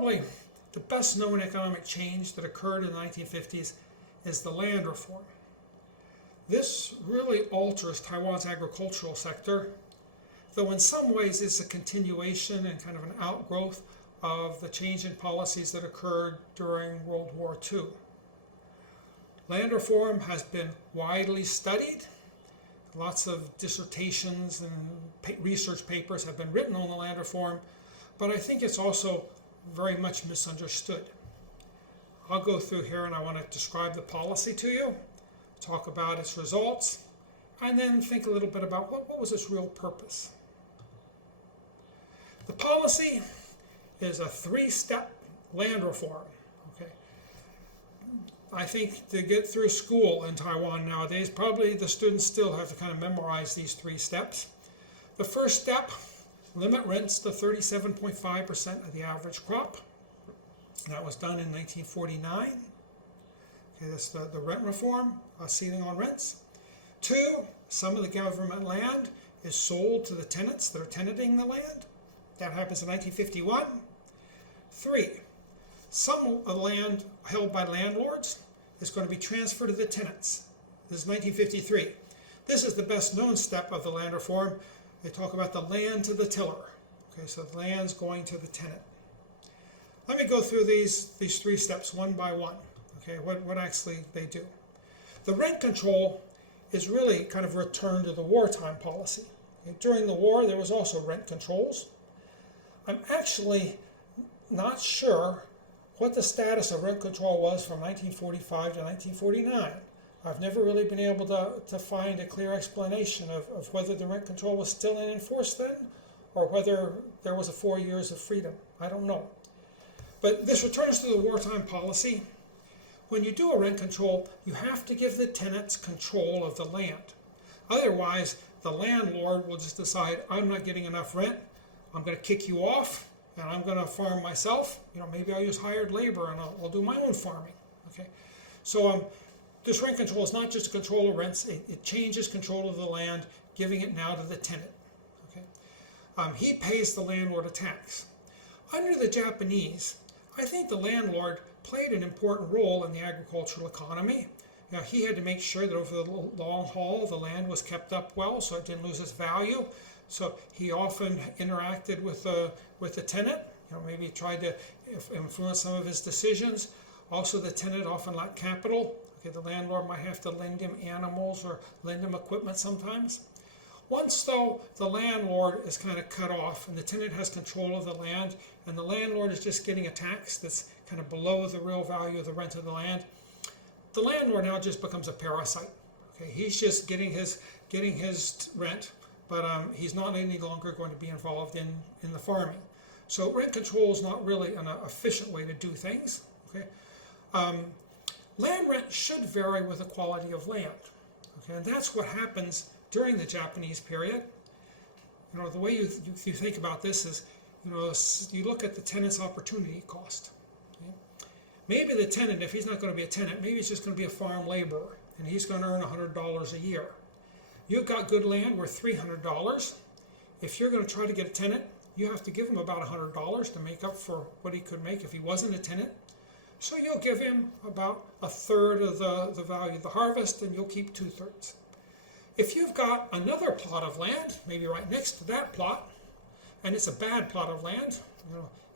probably the best known economic change that occurred in the 1950s is the land reform. This really alters Taiwan's agricultural sector, though in some ways it's a continuation and kind of an outgrowth of the change in policies that occurred during World War II. Land reform has been widely studied. Lots of dissertations and research papers have been written on the land reform, but I think it's also very much misunderstood. I'll go through here and I want to describe the policy to you, talk about its results, and then think a little bit about what was its real purpose. The policy is a three-step land reform. Okay. I think to get through school in Taiwan nowadays, probably the students still have to kind of memorize these three steps. The first step, limit rents to 37.5% of the average crop. That was done in 1949. Okay, that's the rent reform, ceiling on rents. 2, some of the government land is sold to the tenants that are tenanting the land. That happens in 1951. 3, some of the land held by landlords is going to be transferred to the tenants. This is 1953. This is the best known step of the land reform. They talk about the land to the tiller. Okay, so the land's going to the tenant. Let me go through these 3 steps one by one. Okay, what actually they do. The rent control is really kind of a return to the wartime policy. Okay, during the war, there was also rent controls. I'm actually not sure what the status of rent control was from 1945 to 1949. I've never really been able to find a clear explanation of whether the rent control was still in force then, or whether there was a 4 years of freedom. I don't know. But this returns to the wartime policy. When you do a rent control, you have to give the tenants control of the land. Otherwise, the landlord will just decide, I'm not getting enough rent, I'm going to kick you off, and I'm going to farm myself. Maybe I'll use hired labor and I'll do my own farming. Okay, so this rent control is not just control of rents, it changes control of the land, giving it now to the tenant. Okay, he pays the landlord a tax. Under the Japanese, I think the landlord played an important role in the agricultural economy. He had to make sure that over the long haul the land was kept up well so it didn't lose its value. So he often interacted with the tenant. Maybe he tried to influence some of his decisions. Also, the tenant often lacked capital. Okay, the landlord might have to lend him animals or lend him equipment sometimes. Once, though, the landlord is kind of cut off and the tenant has control of the land and the landlord is just getting a tax that's kind of below the real value of the rent of the land, the landlord now just becomes a parasite. Okay, he's just getting his rent, but he's not any longer going to be involved in the farming. So rent control is not really an efficient way to do things. Okay, land rent should vary with the quality of land. Okay, and that's what happens during the Japanese period. The way you think about this is, you look at the tenant's opportunity cost. Okay? Maybe the tenant, if he's not going to be a tenant, maybe he's just going to be a farm laborer, and he's going to earn $100 a year. You've got good land worth $300. If you're going to try to get a tenant, you have to give him about $100 to make up for what he could make if he wasn't a tenant. So you'll give him about a third of the value of the harvest, and you'll keep 2/3. If you've got another plot of land, maybe right next to that plot, and it's a bad plot of land,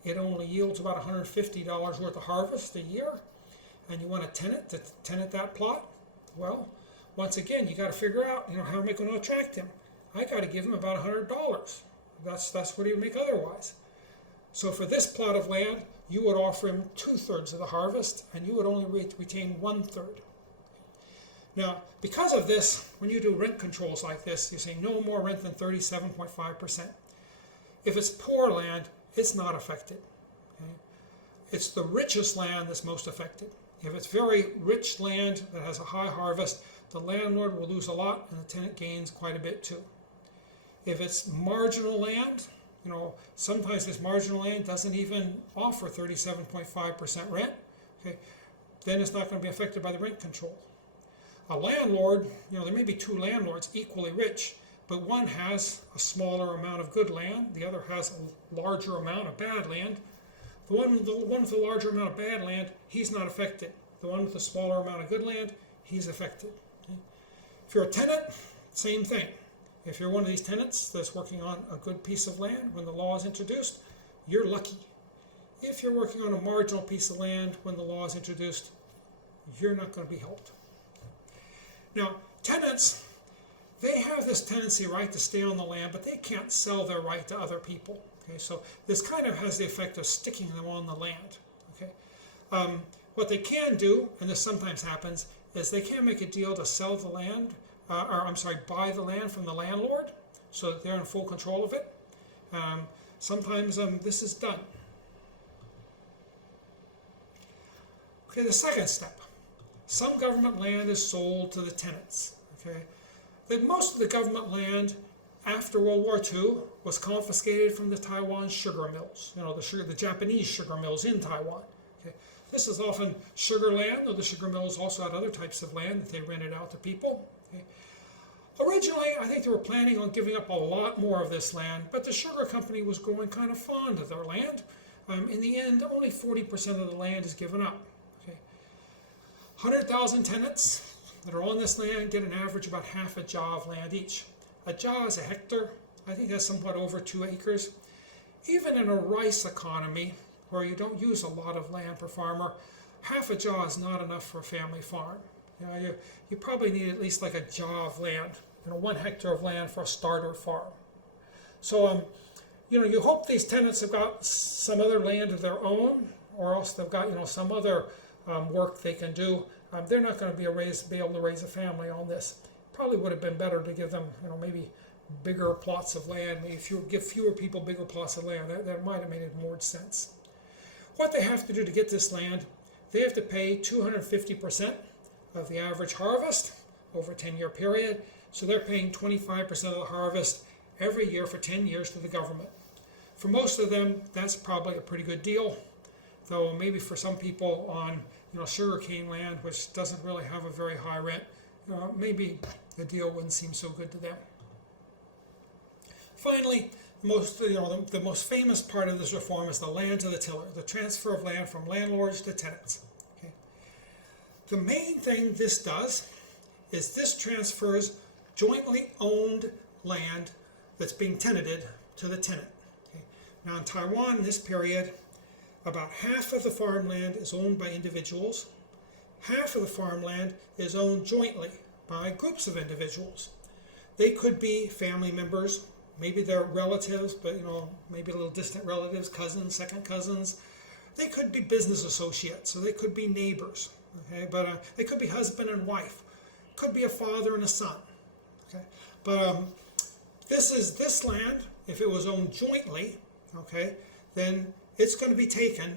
it only yields about $150 worth of harvest a year, and you want a tenant to tenant that plot, well, once again, you got to figure out, how am I going to attract him? I got to give him about $100. That's what he would make otherwise. So for this plot of land, you would offer him 2/3 of the harvest, and you would only retain 1/3. Now, because of this, when you do rent controls like this, you say no more rent than 37.5%. If it's poor land, it's not affected. Okay? It's the richest land that's most affected. If it's very rich land that has a high harvest, the landlord will lose a lot and the tenant gains quite a bit too. If it's marginal land, sometimes this marginal land doesn't even offer 37.5% rent, okay, then it's not going to be affected by the rent control. A landlord, there may be 2 landlords equally rich, but one has a smaller amount of good land, the other has a larger amount of bad land. The one with the larger amount of bad land, he's not affected. The one with the smaller amount of good land, he's affected. Okay? If you're a tenant, same thing. If you're one of these tenants that's working on a good piece of land when the law is introduced, you're lucky. If you're working on a marginal piece of land when the law is introduced, you're not going to be helped. Now, tenants, they have this tendency, right, to stay on the land, but they can't sell their right to other people. Okay, so this kind of has the effect of sticking them on the land. Okay, what they can do, and this sometimes happens, is they can make a deal to sell the land, buy the land from the landlord, so that they're in full control of it. Sometimes this is done. Okay, the second step. Some government land is sold to the tenants. Okay, most of the government land after World War II was confiscated from the Taiwan sugar mills. The Japanese sugar mills in Taiwan. Okay, this is often sugar land, though the sugar mills also had other types of land that they rented out to people. Okay. Originally, I think they were planning on giving up a lot more of this land, but the sugar company was growing kind of fond of their land. In the end, only 40% of the land is given up. 100,000 tenants that are on this land get an average about half a jha of land each. A jha is a hectare. I think that's somewhat over 2 acres. Even in a rice economy, where you don't use a lot of land per farmer, half a jha is not enough for a family farm. You probably need at least like a jha of land, 1 hectare of land for a starter farm. So, you hope these tenants have got some other land of their own, or else they've got, some other work they can do. They're not going to be able to raise a family on this. Probably would have been better to give them, maybe bigger plots of land. Maybe give fewer people bigger plots of land. That might have made more sense. What they have to do to get this land, they have to pay 250% of the average harvest over a 10-year period. So they're paying 25% of the harvest every year for 10 years to the government. For most of them, that's probably a pretty good deal. Though maybe for some people on sugarcane land, which doesn't really have a very high rent, maybe the deal wouldn't seem so good to them. Finally, the most famous part of this reform is the land to the tiller, the transfer of land from landlords to tenants. Okay. The main thing this does is this transfers jointly owned land that's being tenanted to the tenant. Okay. Now in Taiwan, in this period, about half of the farmland is owned by individuals. Half of the farmland is owned jointly by groups of individuals. They could be family members, maybe they're relatives, but maybe a little distant relatives, cousins, second cousins. They could be business associates, so they could be neighbors. Okay, but they could be husband and wife. Could be a father and a son. Okay, but this land, if it was owned jointly, okay, then it's going to be taken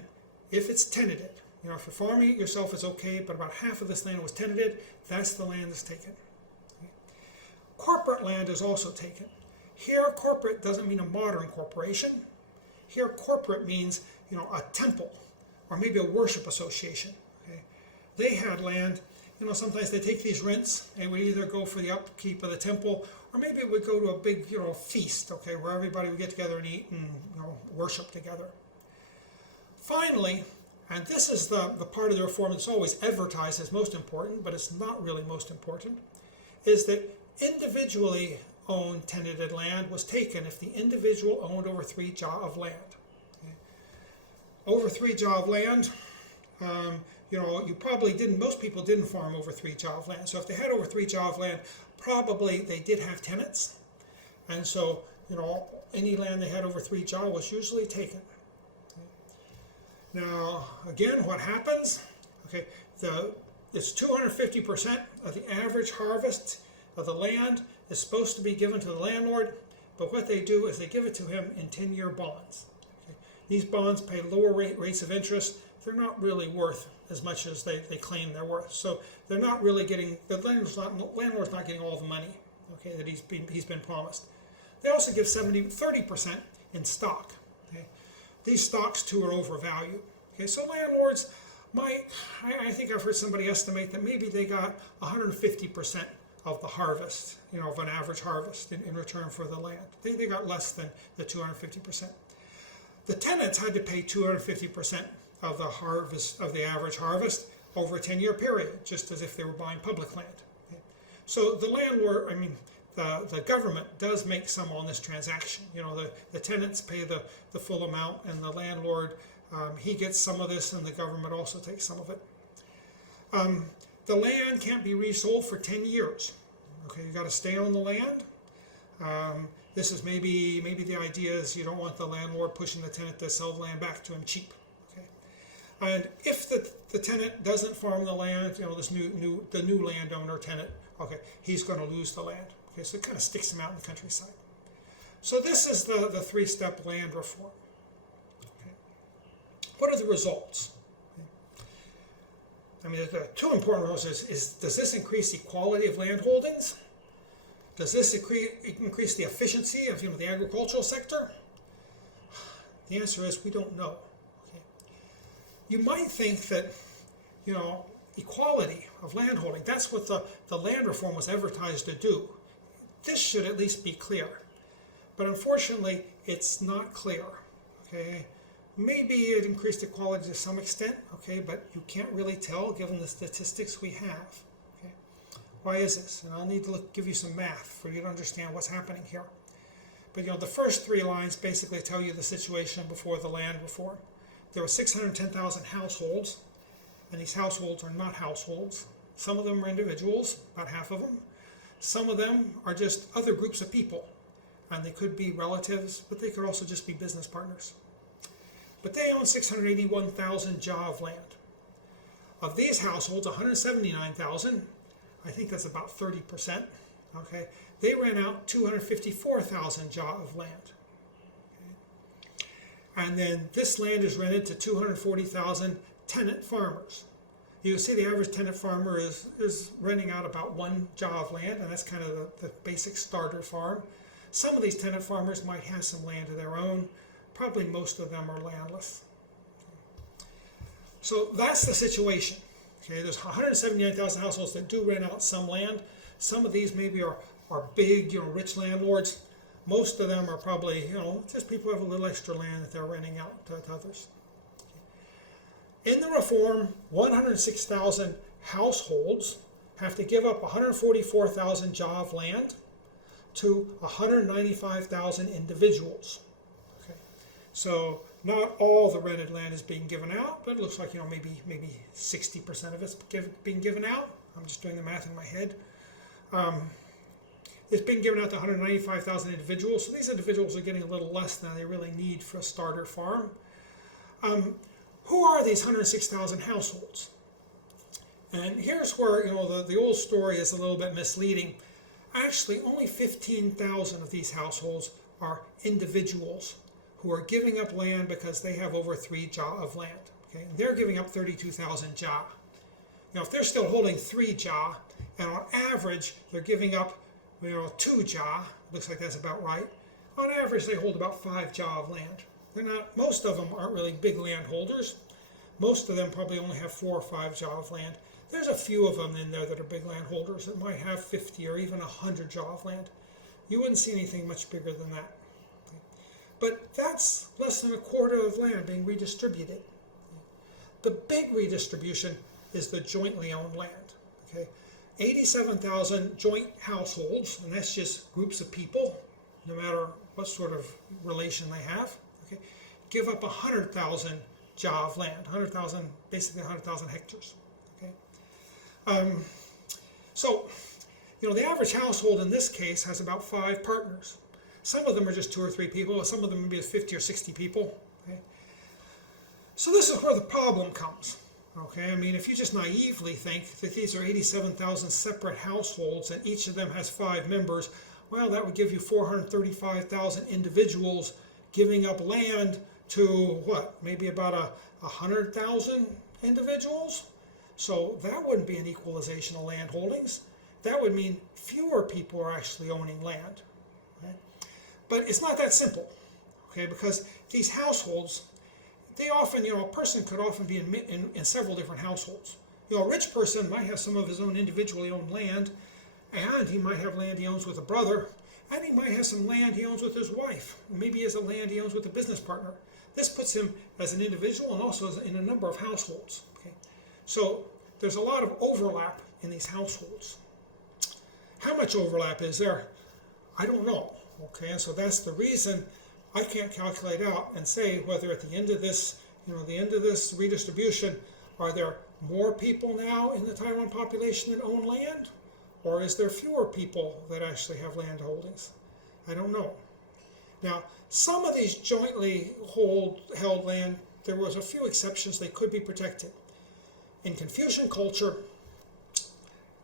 if it's tenanted. If you're farming it yourself, it's okay, but about half of this land was tenanted. That's the land that's taken. Okay. Corporate land is also taken. Here, corporate doesn't mean a modern corporation. Here, corporate means a temple or maybe a worship association. Okay. They had land. Sometimes they take these rents and would either go for the upkeep of the temple, or maybe it would go to a big feast. Okay, where everybody would get together and eat and worship together. Finally, and this is the part of the reform that's always advertised as most important, but it's not really most important, is that individually owned tenanted land was taken if the individual owned over 3 jha of land. Okay. Over 3 jha of land, most people didn't farm over 3 jha of land. So if they had over 3 jha of land, probably they did have tenants. And so, any land they had over 3 jha was usually taken. Now, again, what happens? Okay, it's 250% of the average harvest of the land is supposed to be given to the landlord, but what they do is they give it to him in 10-year bonds. Okay. These bonds pay lower rates of interest. They're not really worth as much as they claim they're worth. So they're not really getting, the landlord's not getting all the money, okay, that he's been promised. They also give 30% in stock. Okay. These stocks too are overvalued. Okay, so landlords I think I've heard somebody estimate that maybe they got 150% of the harvest, of an average harvest in return for the land. They got less than the 250%. The tenants had to pay 250% of the harvest, of the average harvest, over a 10-year period, just as if they were buying public land. Okay? So the landlord, the government does make some on this transaction. The tenants pay the full amount, and the landlord, he gets some of this, and the government also takes some of it. The land can't be resold for 10 years. Okay, you got to stay on the land. This is maybe the idea is you don't want the landlord pushing the tenant to sell the land back to him cheap. Okay, and if the tenant doesn't farm the land, the new landowner tenant, okay, he's going to lose the land. Okay, so it kind of sticks him out in the countryside. So this is the three-step land reform. Okay. What are the results? The two important results is does this increase the quality of land holdings? Does this increase the efficiency of the agricultural sector? The answer is we don't know. Okay. You might think that equality of land holding, that's what the land reform was advertised to do. This should at least be clear. But unfortunately, it's not clear. Okay. Maybe it increased equality to some extent, okay, but you can't really tell given the statistics we have. Okay. Why is this? And I'll need to give you some math for you to understand what's happening here. But the first three lines basically tell you the situation before the land reform. There were 610,000 households, and these households are not households. Some of them are individuals, about half of them. Some of them are just other groups of people, and they could be relatives, but they could also just be business partners. But they own 681,000 jha of land. Of these households, 179,000, I think that's about 30%, okay, they rent out 254,000 jha of land. Okay. And then this land is rented to 240,000 tenant farmers. You can see the average tenant farmer is renting out about 1 jha of land, and that's kind of the basic starter farm. Some of these tenant farmers might have some land of their own. Probably most of them are landless. So that's the situation. Okay, there's 179,000 households that do rent out some land. Some of these maybe are big, rich landlords. Most of them are probably, just people who have a little extra land that they're renting out to others. Okay. In the reform, 106,000 households have to give up 144,000 jha of land to 195,000 individuals. So not all the rented land is being given out, but it looks like maybe 60% of it's being given out. I'm just doing the math in my head. It's being given out to 195,000 individuals. So these individuals are getting a little less than they really need for a starter farm. Who are these 106,000 households? And here's where the old story is a little bit misleading. Actually, only 15,000 of these households are individuals who are giving up land because they have over 3 jha of land. Okay? And they're giving up 32,000 jha. Now, if they're still holding 3 jha, and on average they're giving up 2 jha, looks like that's about right. On average, they hold about 5 jha of land. Most of them aren't really big land holders. Most of them probably only have 4 or 5 jha of land. There's a few of them in there that are big land holders that might have 50 or even 100 jha of land. You wouldn't see anything much bigger than that. But that's less than a quarter of land being redistributed. The big redistribution is the jointly owned land. Okay, 87,000 joint households, and that's just groups of people, no matter what sort of relation they have. Okay, give up 100,000 jha of land, 100,000, basically 100,000 hectares. Okay, so the average household in this case has about 5 partners. Some of them are just 2 or 3 people, some of them maybe 50 or 60 people. Okay? So this is where the problem comes. Okay, if you just naively think that these are 87,000 separate households and each of them has 5 members, well, that would give you 435,000 individuals giving up land to what? Maybe about 100,000 individuals? So that wouldn't be an equalization of land holdings. That would mean fewer people are actually owning land. Okay? But it's not that simple, okay? Because these households, they often, a person could often be in several different households. A rich person might have some of his own individually owned land, and he might have land he owns with a brother, and he might have some land he owns with his wife. Maybe he has a land he owns with a business partner. this puts him as an individual and also in a number of households. Okay? So there's a lot of overlap in these households. How much overlap is there? I don't know. Okay, and so that's the reason I can't calculate out and say whether at the end of this, the end of this redistribution, are there more people now in the Taiwan population that own land, or is there fewer people that actually have land holdings? I don't know. Now, some of these jointly held land, there was a few exceptions, they could be protected. In Confucian culture,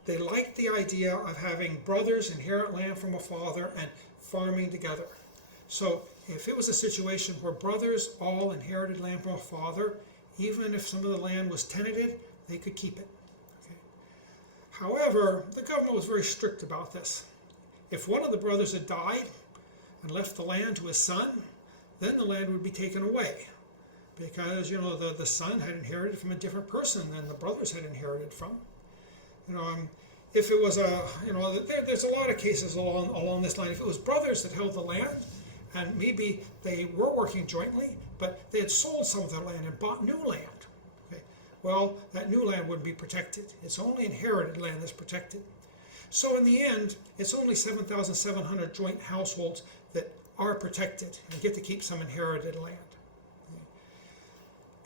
they liked the idea of having brothers inherit land from a father and farming together. So if it was a situation where brothers all inherited land from a father, even if some of the land was tenanted, they could keep it. Okay. However, the government was very strict about this. If one of the brothers had died and left the land to his son, then the land would be taken away, because the son had inherited from a different person than the brothers had inherited from. If it was there's a lot of cases along this line. If it was brothers that held the land, and maybe they were working jointly, but they had sold some of their land and bought new land, okay, well, that new land wouldn't be protected. It's only inherited land that's protected. So in the end, it's only 7,700 joint households that are protected and get to keep some inherited land.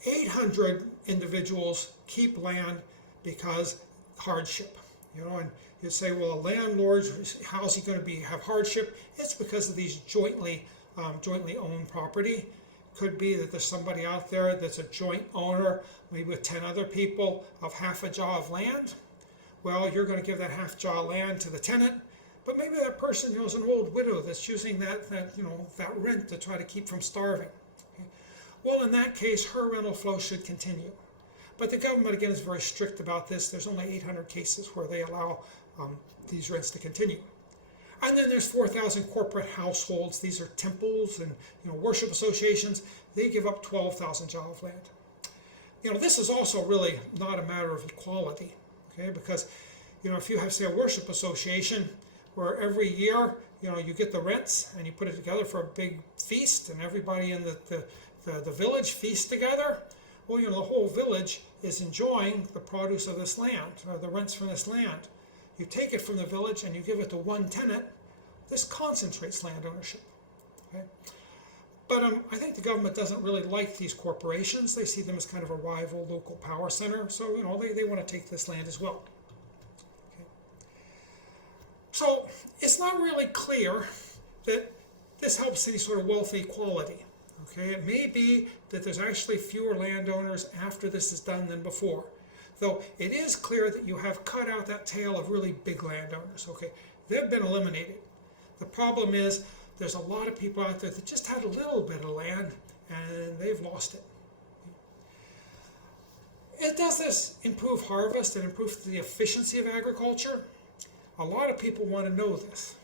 800 individuals keep land because hardship. And you say, well, a landlord, how's he going to have hardship? It's because of these jointly owned property. Could be that there's somebody out there that's a joint owner, maybe with 10 other people, of half a jaw of land. Well, you're going to give that half jaw land to the tenant, but maybe that person is an old widow that's using that rent to try to keep from starving. Okay? Well, in that case, her rental flow should continue. But the government, again, is very strict about this. There's only 800 cases where they allow these rents to continue. And then there's 4,000 corporate households. These are temples and worship associations. They give up 12,000 jaw of land. This is also really not a matter of equality, okay? Because if you have, say, a worship association where every year you get the rents and you put it together for a big feast, and everybody in the village feasts together. Well, the whole village is enjoying the produce of this land, or the rents from this land. You take it from the village and you give it to one tenant. This concentrates land ownership. Okay? But I think the government doesn't really like these corporations. They see them as kind of a rival local power center. So, they want to take this land as well. Okay? So it's not really clear that this helps any sort of wealth equality. Okay, it may be that there's actually fewer landowners after this is done than before. Though it is clear that you have cut out that tail of really big landowners. Okay, they've been eliminated. The problem is there's a lot of people out there that just had a little bit of land and they've lost it. Does this improve harvest and improve the efficiency of agriculture? A lot of people want to know this.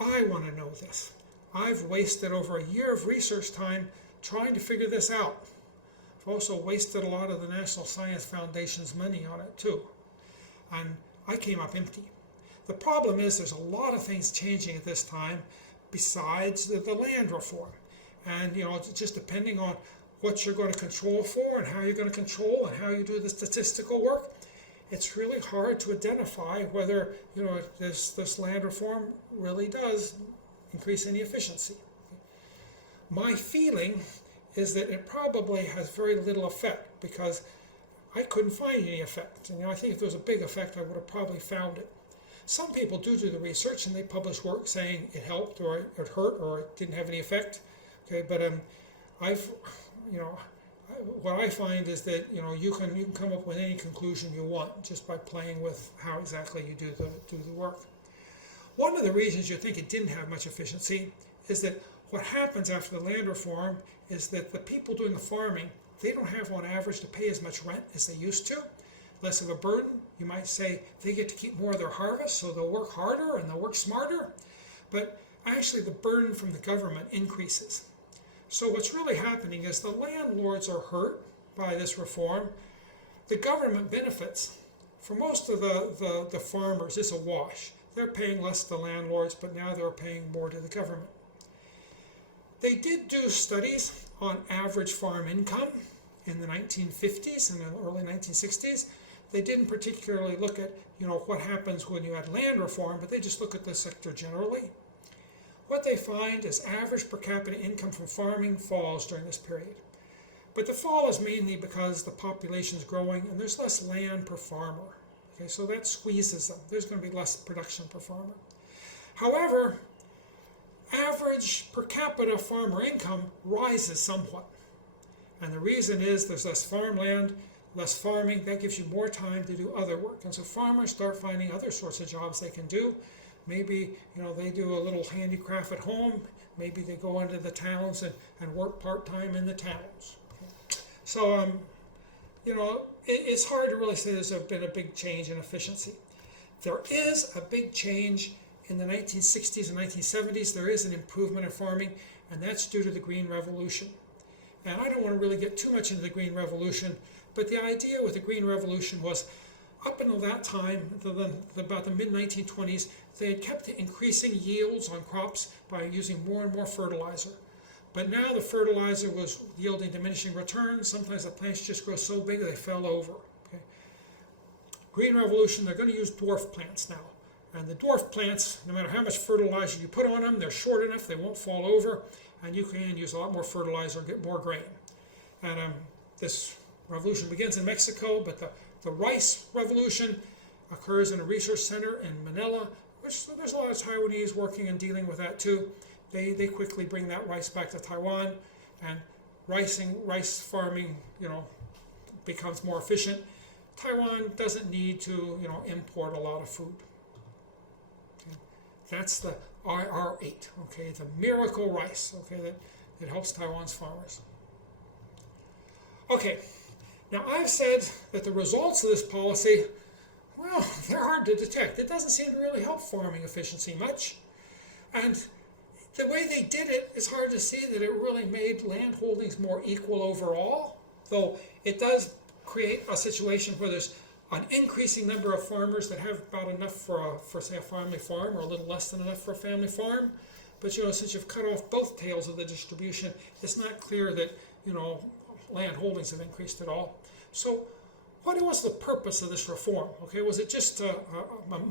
I want to know this. I've wasted over a year of research time trying to figure this out. I've also wasted a lot of the National Science Foundation's money on it too. And I came up empty. The problem is there's a lot of things changing at this time besides the land reform. And it's just depending on what you're going to control for and how you're going to control and how you do the statistical work, it's really hard to identify whether this land reform really does increase any efficiency. My feeling is that it probably has very little effect because I couldn't find any effect. And I think if there was a big effect, I would have probably found it. Some people do the research and they publish work saying it helped or it hurt or it didn't have any effect. Okay, but what I find is that you can come up with any conclusion you want just by playing with how exactly you do the work. One of the reasons you think it didn't have much efficiency is that what happens after the land reform is that the people doing the farming, they don't have on average to pay as much rent as they used to. Less of a burden. You might say they get to keep more of their harvest, so they'll work harder and they'll work smarter. But actually the burden from the government increases. So what's really happening is the landlords are hurt by this reform. The government benefits. For most of the farmers, it's a wash. They're paying less to the landlords, but now they're paying more to the government. They did do studies on average farm income in the 1950s and the early 1960s. They didn't particularly look at, what happens when you had land reform, but they just look at the sector generally. What they find is average per capita income from farming falls during this period. But the fall is mainly because the population is growing and there's less land per farmer. Okay, so that squeezes them. There's going to be less production per farmer. However, average per capita farmer income rises somewhat. And the reason is there's less farmland, less farming. That gives you more time to do other work. And so farmers start finding other sorts of jobs they can do. Maybe, they do a little handicraft at home. Maybe they go into the towns and work part-time in the towns. So, it's hard to really say there's been a big change in efficiency. There is a big change in the 1960s and 1970s. There is an improvement in farming, and that's due to the Green Revolution. And I don't want to really get too much into the Green Revolution, but the idea with the Green Revolution was up until that time, about the mid-1920s, they had kept increasing yields on crops by using more and more fertilizer. But now the fertilizer was yielding diminishing returns. Sometimes the plants just grow so big they fell over. Okay. Green Revolution, they're going to use dwarf plants now. And the dwarf plants, no matter how much fertilizer you put on them, they're short enough, they won't fall over, and you can use a lot more fertilizer and get more grain. And this revolution begins in Mexico, but the rice revolution occurs in a research center in Manila, which there's a lot of Taiwanese working and dealing with that too. They quickly bring that rice back to Taiwan, and rice farming, becomes more efficient. Taiwan doesn't need to, import a lot of food. Okay. That's the IR8, okay, the miracle rice, okay, that helps Taiwan's farmers. Okay, now I've said that the results of this policy, well, they're hard to detect. It doesn't seem to really help farming efficiency much. And the way they did it, it's hard to see that it really made land holdings more equal overall, though it does create a situation where there's an increasing number of farmers that have about enough for say, a family farm, or a little less than enough for a family farm. But, since you've cut off both tails of the distribution, it's not clear that, land holdings have increased at all. So what was the purpose of this reform? Okay, was it just a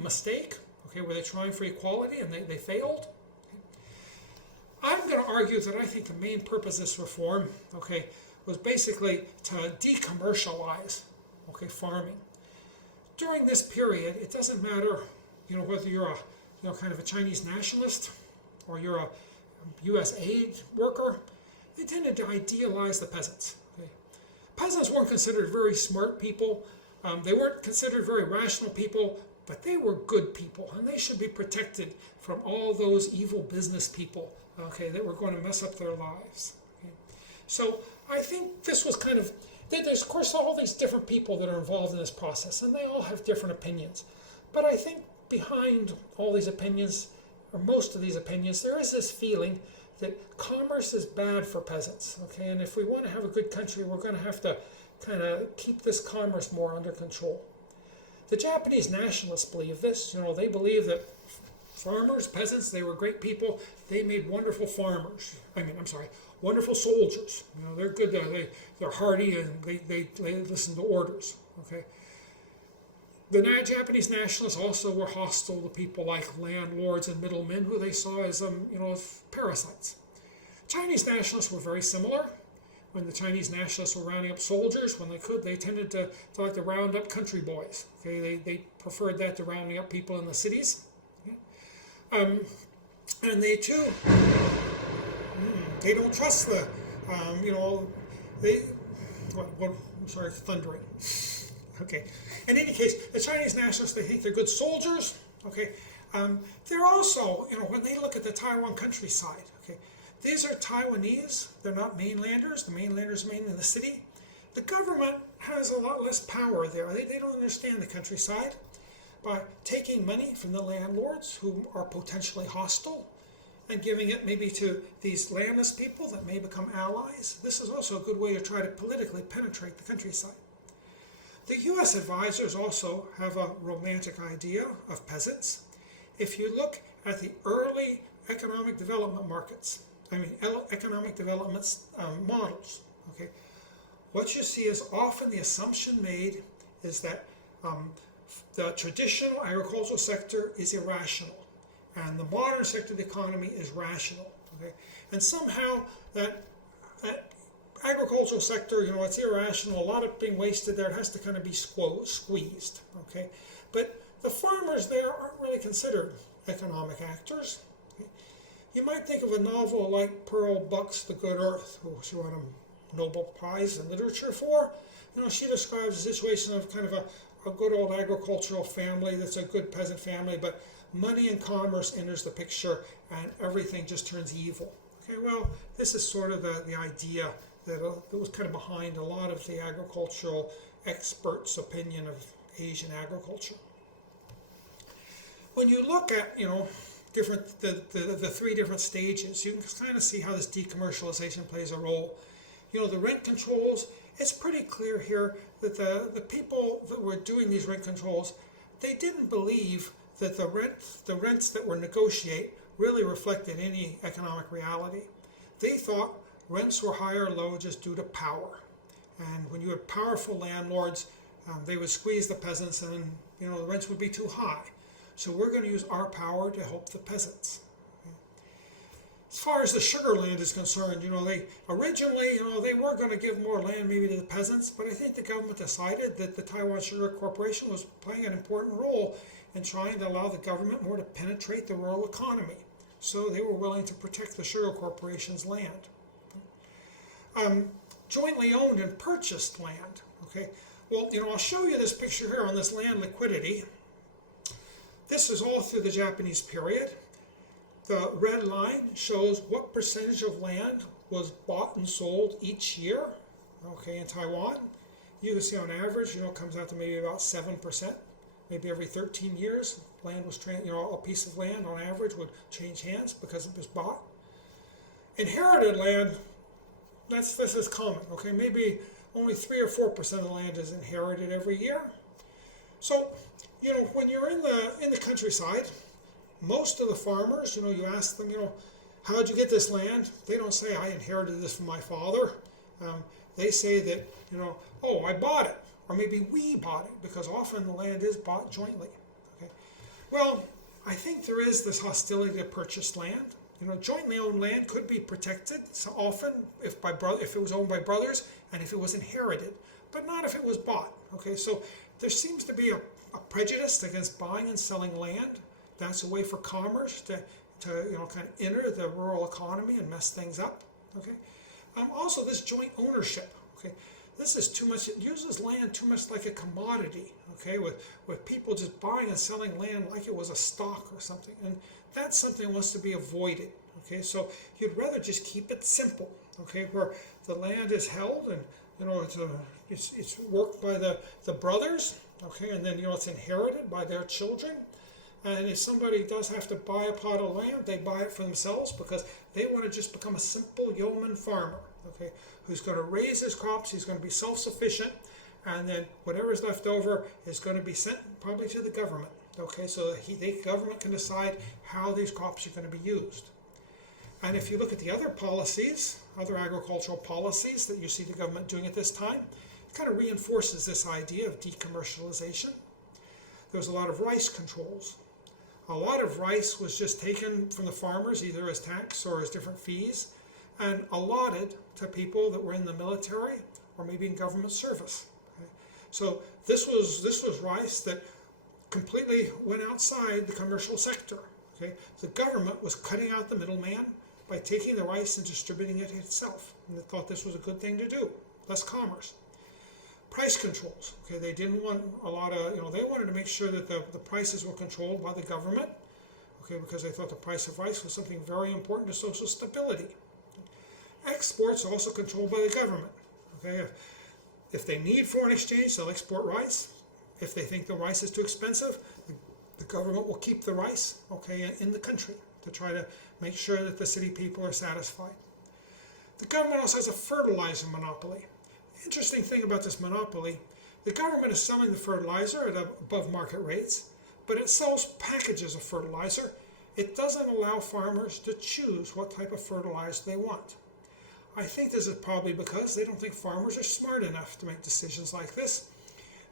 mistake? Okay, were they trying for equality and they failed? I'm going to argue that I think the main purpose of this reform, okay, was basically to decommercialize, okay, farming. During this period, it doesn't matter, whether you're a, kind of a Chinese nationalist or you're a U.S. aid worker. They tended to idealize the peasants. Okay? Peasants weren't considered very smart people. They weren't considered very rational people, but they were good people, and they should be protected from all those evil business people, okay, that were going to mess up their lives. Okay? So I think this was kind of, there's of course all these different people that are involved in this process, and they all have different opinions. But I think behind all these opinions, or most of these opinions, there is this feeling that commerce is bad for peasants, okay? And if we want to have a good country, we're going to have to kind of keep this commerce more under control. The Japanese nationalists believe this. They believe that farmers, peasants, they were great people. They made wonderful farmers. Wonderful soldiers. They're good. They're hardy and they listen to orders. Okay. The Japanese nationalists also were hostile to people like landlords and middlemen, who they saw as parasites. Chinese nationalists were very similar. When the Chinese nationalists were rounding up soldiers, when they could, they tended to like to round up country boys. Okay, they preferred that to rounding up people in the cities. Okay? And they too, they don't trust the, I'm sorry, thundering. Okay. In any case, the Chinese nationalists, they think they're good soldiers. Okay. They're also, when they look at the Taiwan countryside, okay, these are Taiwanese. They're not mainlanders. The mainlanders remain in the city. The government has a lot less power there. They don't understand the countryside. By taking money from the landlords, who are potentially hostile, and giving it maybe to these landless people that may become allies, this is also a good way to try to politically penetrate the countryside. The U.S. advisors also have a romantic idea of peasants. If you look at the early economic development markets economic development models. Okay, what you see is often the assumption made is that the traditional agricultural sector is irrational, and the modern sector of the economy is rational. Okay, and somehow that agricultural sector, it's irrational. A lot of being wasted there. It has to kind of be squeezed. Okay, but the farmers there aren't really considered economic actors. Okay? You might think of a novel like Pearl Buck's *The Good Earth*, who she won a Nobel Prize in literature for. She describes a situation of kind of a good old agricultural family that's a good peasant family, but money and commerce enters the picture and everything just turns evil. Okay, well, this is sort of the idea that was kind of behind a lot of the agricultural experts' opinion of Asian agriculture. When you look at, the three different stages, you can kind of see how this decommercialization plays a role. The rent controls, it's pretty clear here that the people that were doing these rent controls, they didn't believe that the rents that were negotiated really reflected any economic reality. They thought rents were high or low just due to power. And when you had powerful landlords, they would squeeze the peasants and, the rents would be too high. So we're going to use our power to help the peasants. Okay. As far as the sugar land is concerned, they originally, they were going to give more land maybe to the peasants, but I think the government decided that the Taiwan Sugar Corporation was playing an important role in trying to allow the government more to penetrate the rural economy. So they were willing to protect the Sugar Corporation's land. Jointly owned and purchased land. Okay. Well, I'll show you this picture here on this land liquidity. This is all through the Japanese period. The red line shows what percentage of land was bought and sold each year, okay, in Taiwan. You can see on average, it comes out to maybe about 7%. Maybe every 13 years, land was a piece of land on average would change hands because it was bought. Inherited land, this is common, okay? Maybe only 3 or 4% of the land is inherited every year. So, when you're in the countryside, most of the farmers, you ask them, how'd you get this land? They don't say, I inherited this from my father. They say that, oh, I bought it, or maybe we bought it, because often the land is bought jointly. Okay. Well, I think there is this hostility to purchased land. Jointly owned land could be protected so often if it was owned by brothers and if it was inherited, but not if it was bought. Okay, so there seems to be a prejudice against buying and selling land. That's a way for commerce to kind of enter the rural economy and mess things up. Okay, also this joint ownership. Okay, this is too much. It uses land too much like a commodity. Okay, with people just buying and selling land like it was a stock or something, and that's something that wants to be avoided. Okay, so you'd rather just keep it simple. Okay, where the land is held and it's worked by the brothers. Okay, and then it's inherited by their children. And if somebody does have to buy a plot of land, they buy it for themselves because they want to just become a simple yeoman farmer. Okay, who's going to raise his crops, he's going to be self-sufficient, and then whatever is left over is going to be sent probably to the government. Okay, so the government can decide how these crops are going to be used. And if you look at the other policies, other agricultural policies that you see the government doing at this time, it kind of reinforces this idea of decommercialization. There was a lot of rice controls. A lot of rice was just taken from the farmers, either as tax or as different fees, and allotted to people that were in the military or maybe in government service. Okay? So this was rice that completely went outside the commercial sector. Okay? The government was cutting out the middleman by taking the rice and distributing it itself. And they thought this was a good thing to do, less commerce. Price controls. Okay, they didn't want a lot of, they wanted to make sure that the prices were controlled by the government. Okay, because they thought the price of rice was something very important to social stability. Exports are also controlled by the government. Okay, if they need foreign exchange, they'll export rice. If they think the rice is too expensive, the government will keep the rice, okay, in the country to try to make sure that the city people are satisfied. The government also has a fertilizer monopoly. Interesting thing about this monopoly, the government is selling the fertilizer at above market rates, but it sells packages of fertilizer. it doesn't allow farmers to choose what type of fertilizer they want. I think this is probably because they don't think farmers are smart enough to make decisions like this.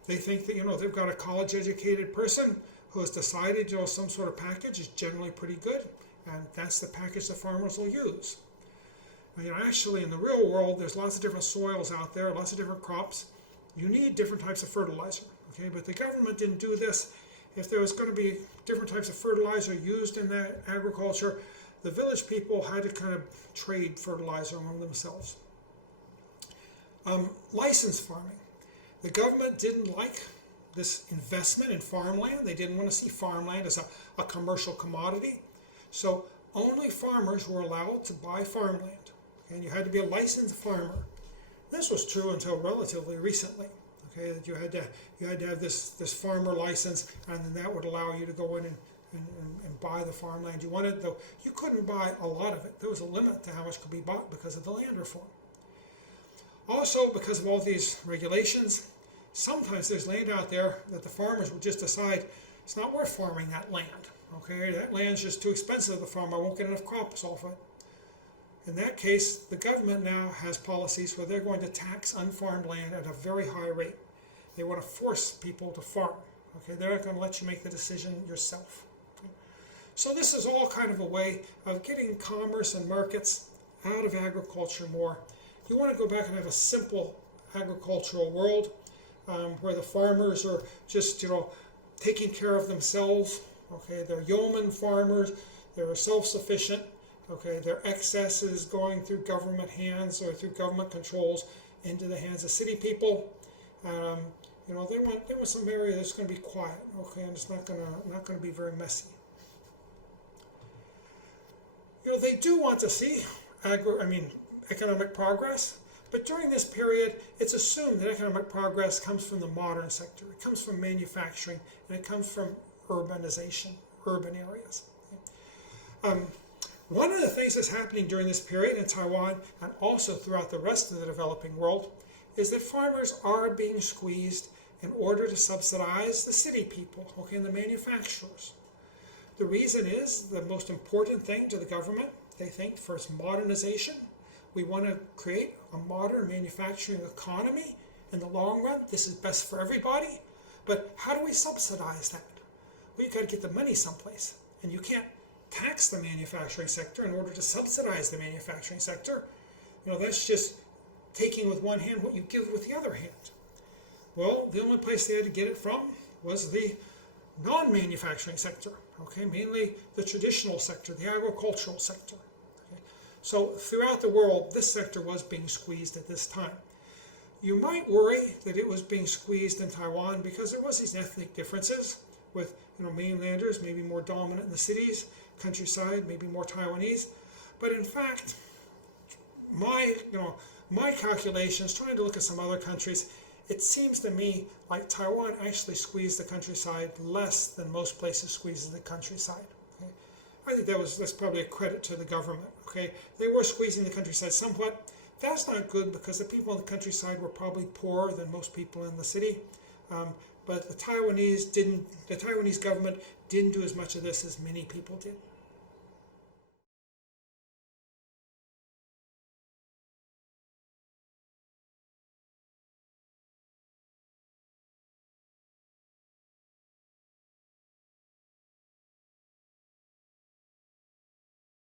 They think that, they've got a college-educated person who has decided, some sort of package is generally pretty good, and that's the package the farmers will use. Actually, in the real world, there's lots of different soils out there, lots of different crops. You need different types of fertilizer, okay? But the government didn't do this. If there was going to be different types of fertilizer used in that agriculture, the village people had to kind of trade fertilizer among themselves. License farming. The government didn't like this investment in farmland. They didn't want to see farmland as a commercial commodity. So only farmers were allowed to buy farmland. And you had to be a licensed farmer. This was true until relatively recently. Okay, that you had to have this farmer license, and then that would allow you to go in and buy the farmland you wanted, though you couldn't buy a lot of it. There was a limit to how much could be bought because of the land reform. Also, because of all these regulations, sometimes there's land out there that the farmers would just decide it's not worth farming that land. Okay, that land's just too expensive to farm. I won't get enough crops off it. In that case, the government now has policies where they're going to tax unfarmed land at a very high rate. They want to force people to farm. Okay, they're not going to let you make the decision yourself. Okay? So this is all kind of a way of getting commerce and markets out of agriculture more. You want to go back and have a simple agricultural world where the farmers are just, taking care of themselves. Okay, they're yeoman farmers. They're self-sufficient. Okay, their excess is going through government hands or through government controls into the hands of city people. They want some area that's going to be quiet. Okay, and it's not going to be very messy. They do want to see economic progress, but during this period, it's assumed that economic progress comes from the modern sector. It comes from manufacturing, and it comes from urbanization, urban areas. One of the things that's happening during this period in Taiwan and also throughout the rest of the developing world is that farmers are being squeezed in order to subsidize the city people, and the manufacturers. The reason is the most important thing to the government, they think, first modernization. We want to create a modern manufacturing economy in the long run. This is best for everybody. But how do we subsidize that? Well, you've got to get the money someplace. And you can't tax the manufacturing sector in order to subsidize the manufacturing sector. That's just taking with one hand what you give with the other hand. Well, the only place they had to get it from was the non-manufacturing sector, mainly the traditional sector, the agricultural sector. So throughout the world, this sector was being squeezed at this time. You might worry that it was being squeezed in Taiwan because there was these ethnic differences with mainlanders maybe more dominant in the cities, countryside maybe more Taiwanese. But in fact, my calculations, trying to look at some other countries, it seems to me like Taiwan actually squeezed the countryside less than most places squeezes the countryside. Okay? I think that's probably a credit to the government. Okay, they were squeezing the countryside somewhat. That's not good because the people in the countryside were probably poorer than most people in the city. But the Taiwanese government didn't do as much of this as many people did.